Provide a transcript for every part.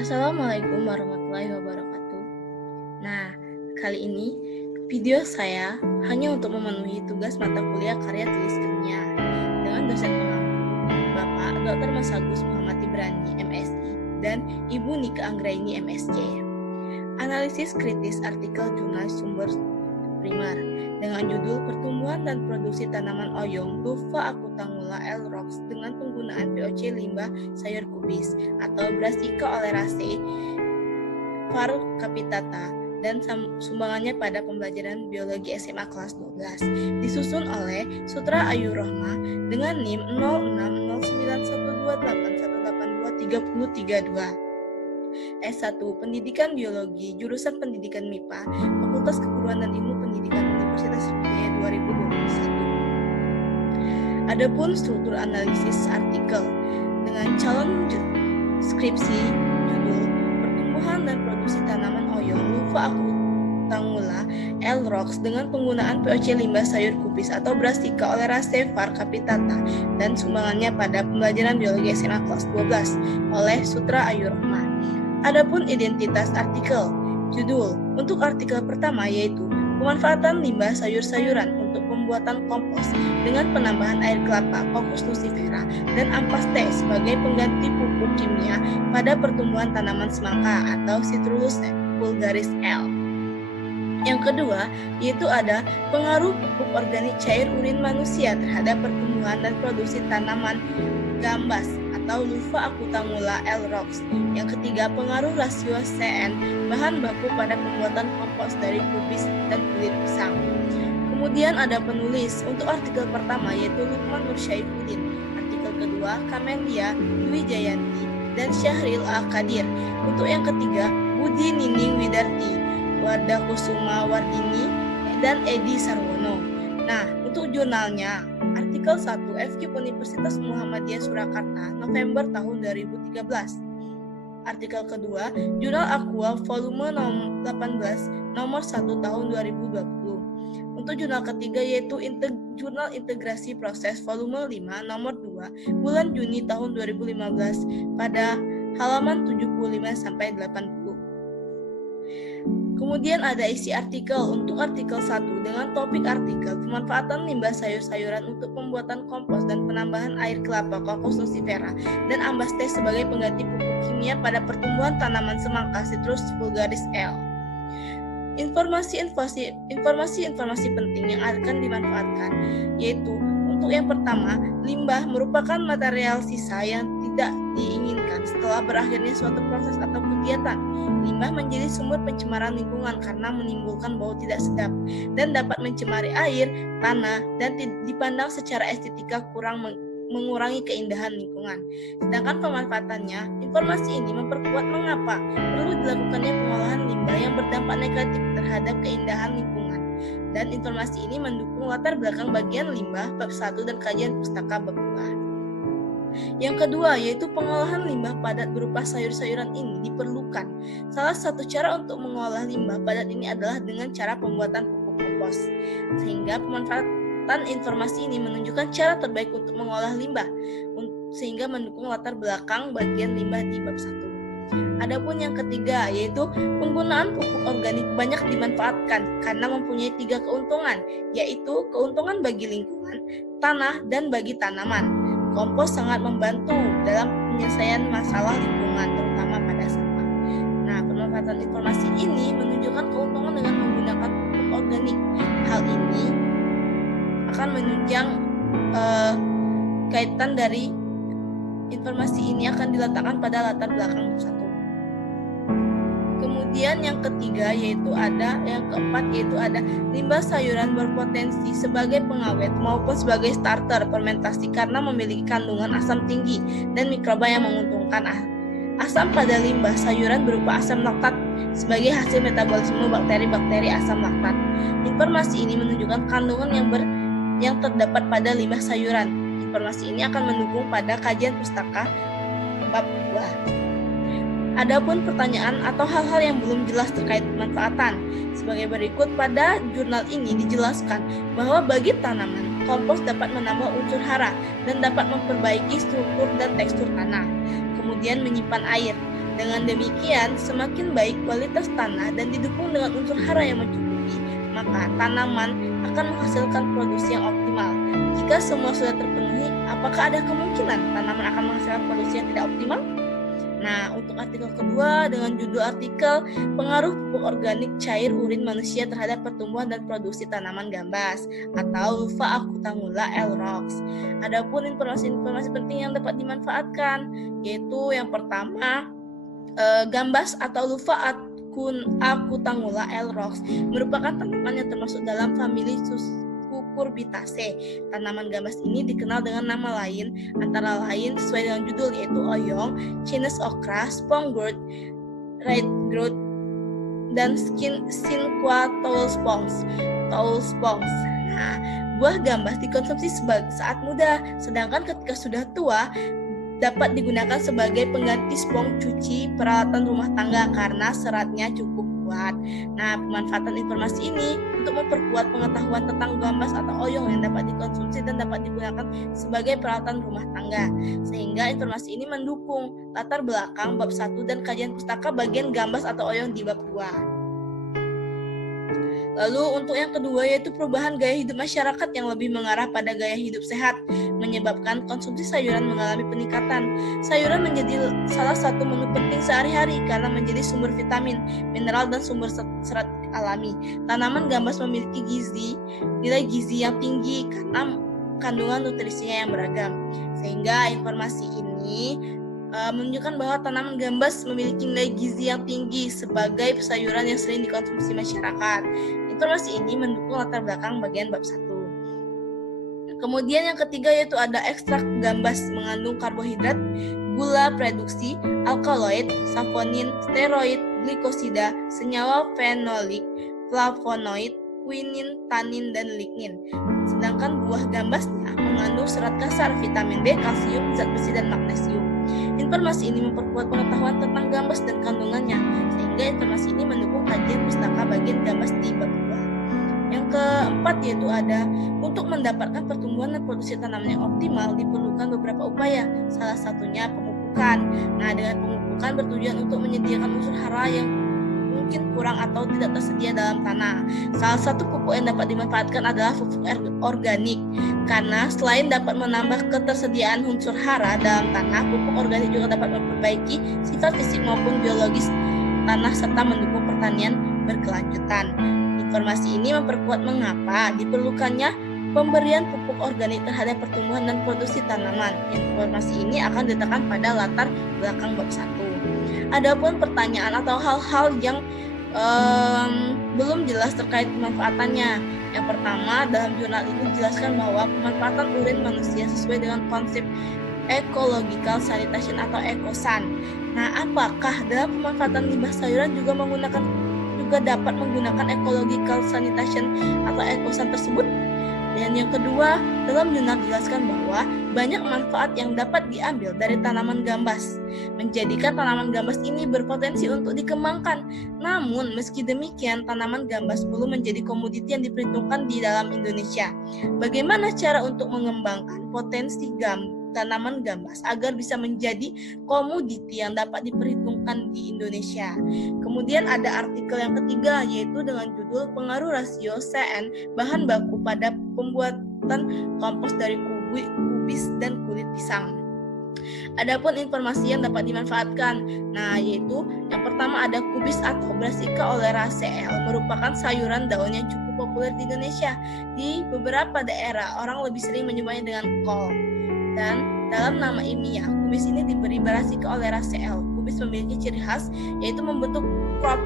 Assalamualaikum warahmatullahi wabarakatuh. Nah, kali ini video saya hanya untuk memenuhi tugas mata kuliah karya tulis ilmiah dengan dosen pengampu Bapak Dr. Mas Agus Muhammad Ibrani, MSI, dan Ibu Nika Anggraini, MSc. Analisis kritis artikel jurnal sumber primer dengan judul Pertumbuhan dan Produksi Tanaman Oyong Lupha acutangula L. Rox dengan penggunaan POC limbah sayur kubis atau Brassica oleracea var capitata dan sumbangannya pada pembelajaran biologi SMA kelas 12 disusun oleh Sutra Ayu Rohmah dengan NIM 06091281823032. S1 Pendidikan Biologi, Jurusan Pendidikan MIPA, Fakultas Keguruan dan Ilmu Pendidikan Universitas Sriwijaya 2021. Adapun struktur analisis artikel dengan calon skripsi judul Pertumbuhan dan Produksi Tanaman Oyong Lupha acutangula L. Rox dengan penggunaan POC limbah sayur kubis atau Brassica oleracea var capitata dan sumbangannya pada pembelajaran biologi SMA kelas 12 oleh Sutra Ayu Rohmah. Adapun identitas artikel, judul untuk artikel pertama yaitu pemanfaatan limbah sayur-sayuran untuk pembuatan kompos dengan penambahan air kelapa Coccus lucifera dan ampaste sebagai pengganti pupuk kimia pada pertumbuhan tanaman semangka atau Citrullus vulgaris L. Yang kedua, yaitu ada pengaruh pupuk organik cair urin manusia terhadap pertumbuhan dan produksi tanaman gambas atau Lupha acutangula L. Rox. Yang ketiga, pengaruh rasio CN bahan baku pada pembuatan kompos dari kubis dan kulit pisang. Kemudian ada penulis untuk artikel pertama yaitu Lukman Nur Syaifuddin, artikel kedua Kamelia Dwi Jayanti dan Syahril Al-Qadir. Untuk yang ketiga, Budi Nining Widarti, Wardah Kusuma Wardini, dan Edi Sarwono. Nah, untuk jurnalnya, artikel 1 FKIP Universitas Muhammadiyah Surakarta, November tahun 2013. Artikel kedua, Jurnal Aqua volume 18 nomor 1 tahun 2020. Untuk jurnal ketiga yaitu Jurnal Integrasi Proses volume 5 nomor 2 bulan Juni tahun 2015 pada halaman 75 sampai 80. Kemudian ada isi artikel untuk artikel 1 dengan topik artikel pemanfaatan limbah sayur-sayuran untuk pembuatan kompos dan penambahan air kelapa Coccus lucifera dan ambaste sebagai pengganti pupuk kimia pada pertumbuhan tanaman semangka Citrus vulgaris L. Informasi penting yang akan dimanfaatkan yaitu untuk yang pertama, limbah merupakan material sisa yang tidak diinginkan setelah berakhirnya suatu proses atau kegiatan. Limbah menjadi sumber pencemaran lingkungan karena menimbulkan bau tidak sedap dan dapat mencemari air, tanah, dan dipandang secara estetika mengurangi keindahan lingkungan. Sedangkan pemanfaatannya, informasi ini memperkuat mengapa perlu dilakukannya pengolahan limbah yang berdampak negatif terhadap keindahan lingkungan. Dan informasi ini mendukung latar belakang bagian limbah bab 1 dan kajian pustaka bab 2. Yang kedua, yaitu pengolahan limbah padat berupa sayur-sayuran ini diperlukan. Salah satu cara untuk mengolah limbah padat ini adalah dengan cara pembuatan pupuk kompos. Sehingga pemanfaatan informasi ini menunjukkan cara terbaik untuk mengolah limbah, sehingga mendukung latar belakang bagian limbah di bab 1. Adapun yang ketiga, yaitu penggunaan pupuk organik banyak dimanfaatkan karena mempunyai 3 keuntungan, yaitu keuntungan bagi lingkungan, tanah, dan bagi tanaman. Kompos sangat membantu dalam penyelesaian masalah lingkungan, terutama pada sampah. Nah, pemanfaatan informasi ini menunjukkan keuntungan dengan menggunakan pupuk organik. Hal ini akan menunjang kaitan dari informasi ini akan diletakkan pada latar belakang bab 1. Kemudian yang ketiga yang keempat yaitu ada limbah sayuran berpotensi sebagai pengawet maupun sebagai starter fermentasi karena memiliki kandungan asam tinggi dan mikroba yang menguntungkan. Asam pada limbah sayuran berupa asam laktat sebagai hasil metabolisme bakteri-bakteri asam laktat. Informasi ini menunjukkan kandungan yang terdapat pada limbah sayuran. Informasi ini akan mendukung pada kajian pustaka bab 2. Adapun pertanyaan atau hal-hal yang belum jelas terkait pemanfaatan, sebagai berikut. Pada jurnal ini dijelaskan bahwa bagi tanaman, kompos dapat menambah unsur hara dan dapat memperbaiki struktur dan tekstur tanah. Kemudian menyimpan air. Dengan demikian, semakin baik kualitas tanah dan didukung dengan unsur hara yang mencukupi, maka tanaman akan menghasilkan produksi yang optimal. Jika semua sudah terpenuhi, apakah ada kemungkinan tanaman akan menghasilkan produksi yang tidak optimal? Nah, untuk artikel kedua dengan judul artikel pengaruh pupuk organik cair urin manusia terhadap pertumbuhan dan produksi tanaman gambas atau Lupha acutangula L. Rox. Adapun informasi-informasi penting yang dapat dimanfaatkan, yaitu yang pertama, gambas atau Lupha acutangula L. Rox merupakan tanaman yang termasuk dalam famili Cucurbitaceae. Tanaman gambas ini dikenal dengan nama lain, antara lain sesuai dengan judul, yaitu oyong, Chinese okra, spongourt, redgrowth, dan Cinquefolia towelspongs. Nah, buah gambas dikonsumsi saat muda, sedangkan ketika sudah tua dapat digunakan sebagai pengganti spons cuci peralatan rumah tangga karena seratnya cukup kuat. Nah, pemanfaatan informasi ini untuk memperkuat pengetahuan tentang gambas atau oyong yang dapat dikonsumsi dan dapat digunakan sebagai peralatan rumah tangga. Sehingga informasi ini mendukung latar belakang bab 1 dan kajian pustaka bagian gambas atau oyong di bab 2. Lalu untuk yang kedua, yaitu perubahan gaya hidup masyarakat yang lebih mengarah pada gaya hidup sehat, menyebabkan konsumsi sayuran mengalami peningkatan. Sayuran menjadi salah satu menu penting sehari-hari karena menjadi sumber vitamin, mineral, dan sumber serat alami. Tanaman gambas memiliki nilai gizi yang tinggi karena kandungan nutrisinya yang beragam. Sehingga informasi ini menunjukkan bahwa tanaman gambas memiliki nilai gizi yang tinggi sebagai sayuran yang sering dikonsumsi masyarakat. Informasi ini mendukung latar belakang bagian bab 1. Kemudian yang ketiga, yaitu ada ekstrak gambas mengandung karbohidrat, gula reduksi, alkaloid, saponin, steroid, glikosida, senyawa fenolik, flavonoid, quinin, tanin, dan lignin. Sedangkan buah gambasnya mengandung serat kasar, vitamin B, kalsium, zat besi, dan magnesium. Informasi ini memperkuat pengetahuan tentang gambas dan kandungannya, sehingga informasi ini mendukung kajian pustaka bagian gambas di bab 2. Yang keempat, yaitu ada untuk mendapatkan pertumbuhan dan produksi tanaman yang optimal diperlukan beberapa upaya, salah satunya pemupukan. Nah, dengan pemupukan bertujuan untuk menyediakan unsur hara yang mungkin kurang atau tidak tersedia dalam tanah. Salah satu pupuk yang dapat dimanfaatkan adalah pupuk organik, karena selain dapat menambah ketersediaan unsur hara dalam tanah, pupuk organik juga dapat memperbaiki sifat fisik maupun biologis tanah serta mendukung pertanian berkelanjutan. Informasi ini memperkuat mengapa diperlukannya pemberian pupuk organik terhadap pertumbuhan dan produksi tanaman. Informasi ini akan diletakkan pada latar belakang bab 1. Adapun pertanyaan atau hal-hal yang belum jelas terkait pemanfaatannya. Yang pertama, dalam jurnal ini dijelaskan bahwa pemanfaatan urin manusia sesuai dengan konsep ecological sanitation atau ekosan. Nah, apakah dalam pemanfaatan limbah sayuran juga dapat menggunakan ecological sanitation atau ekosan tersebut? Dan yang kedua, dalam jurnal dijelaskan bahwa banyak manfaat yang dapat diambil dari tanaman gambas, menjadikan tanaman gambas ini berpotensi untuk dikembangkan. Namun, meski demikian, tanaman gambas belum menjadi komoditi yang diperhitungkan di dalam Indonesia. Bagaimana cara untuk mengembangkan potensi tanaman gambas agar bisa menjadi komoditi yang dapat diperhitungkan di Indonesia? Kemudian ada artikel yang ketiga, yaitu dengan judul pengaruh rasio CN bahan baku pada pembuatan kompos dari kubis dan kulit pisang. Adapun informasi yang dapat dimanfaatkan, nah yaitu yang pertama ada kubis atau Brassica oleracea merupakan sayuran daun yang cukup populer di Indonesia. Di beberapa daerah orang lebih sering menyebutnya dengan kol. Dan dalam nama ilmiah, kubis ini diberi Brassica oleracea. Kubis memiliki ciri khas yaitu membentuk crop.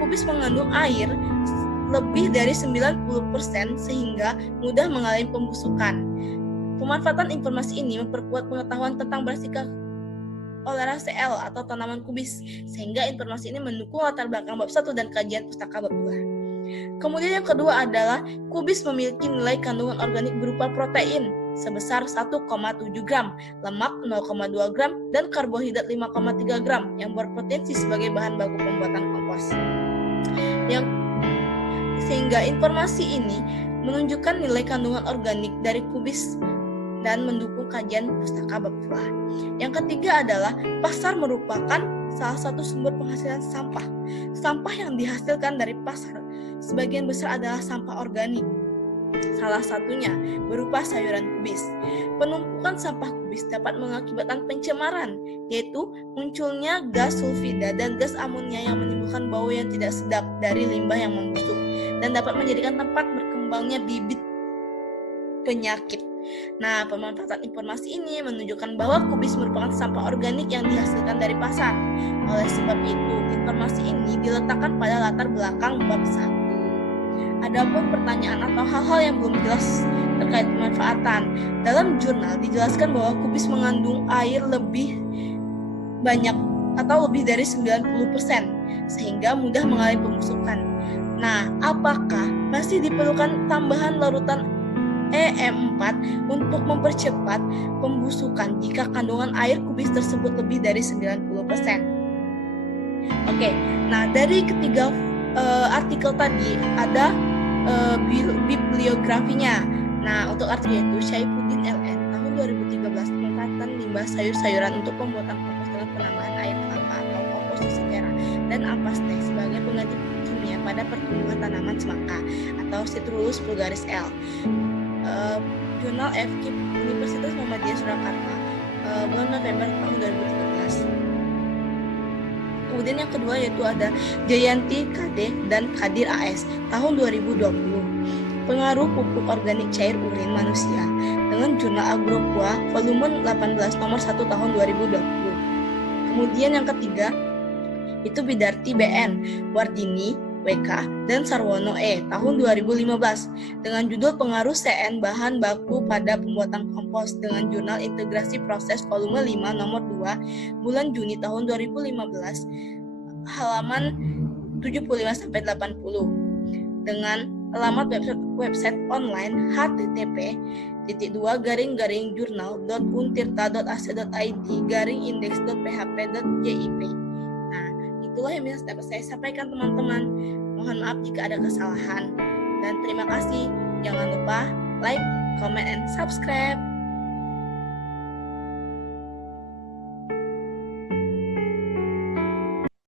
Kubis mengandung air lebih dari 90% sehingga mudah mengalami pembusukan. Pemanfaatan informasi ini memperkuat pengetahuan tentang Brassica oleracea atau tanaman kubis, sehingga informasi ini mendukung latar belakang bab 1 dan kajian pustaka bab 2. Kemudian yang kedua adalah kubis memiliki nilai kandungan organik berupa protein sebesar 1,7 gram, lemak 0,2 gram, dan karbohidrat 5,3 gram yang berpotensi sebagai bahan baku pembuatan kompos. Sehingga informasi ini menunjukkan nilai kandungan organik dari kubis dan mendukung kajian pustaka bab 2. Yang ketiga adalah pasar merupakan salah satu sumber penghasilan sampah. Sampah yang dihasilkan dari pasar sebagian besar adalah sampah organik. Salah satunya berupa sayuran kubis. Penumpukan sampah kubis dapat mengakibatkan pencemaran, yaitu munculnya gas sulfida dan gas amonia yang menimbulkan bau yang tidak sedap dari limbah yang membusuk dan dapat menjadikan tempat berkembangnya bibit penyakit. Nah, pemanfaatan informasi ini menunjukkan bahwa kubis merupakan sampah organik yang dihasilkan dari pasar. Oleh sebab itu, informasi ini diletakkan pada latar belakang bab 1. Adapun pertanyaan atau hal-hal yang belum jelas terkait pemanfaatan, dalam jurnal dijelaskan bahwa kubis mengandung air lebih banyak atau lebih dari 90%, sehingga mudah mengalami pembusukan. Nah, apakah masih diperlukan tambahan larutan EM4 untuk mempercepat pembusukan jika kandungan air kubis tersebut lebih dari 90%? Oke, nah dari ketiga artikel tadi ada bibliografinya. Nah, untuk artikel itu Syaifuddin LN tahun 2013 pemanfaatan limbah sayur-sayuran untuk pembuatan kompos dengan penambahan air kelapa atau komposisi tera dan ampas teh sebagai pengganti kimia pada pertumbuhan tanaman semangka atau Citrus vulgaris L. Jurnal FKIP Universitas Muhammadiyah Surakarta bulan November tahun 2013. Kemudian yang kedua yaitu ada Jayanti KD dan Kadir AS tahun 2020. Pengaruh pupuk organik cair urin manusia dengan jurnal Agroqua volume 18 nomor 1 tahun 2020. Kemudian yang ketiga itu Bidarti BN, Wardini WK dan Sarwono E tahun 2015 dengan judul Pengaruh CN bahan baku pada pembuatan kompos dengan jurnal Integrasi Proses volume 5 nomor 2 bulan Juni tahun 2015 halaman 75-80 dengan alamat website online http://journal.untirta.ac.id/index.php.jip. Nah, itulah yang bisa dapat saya sampaikan teman-teman. Mohon maaf jika ada kesalahan dan terima kasih. Jangan lupa like, comment, and subscribe.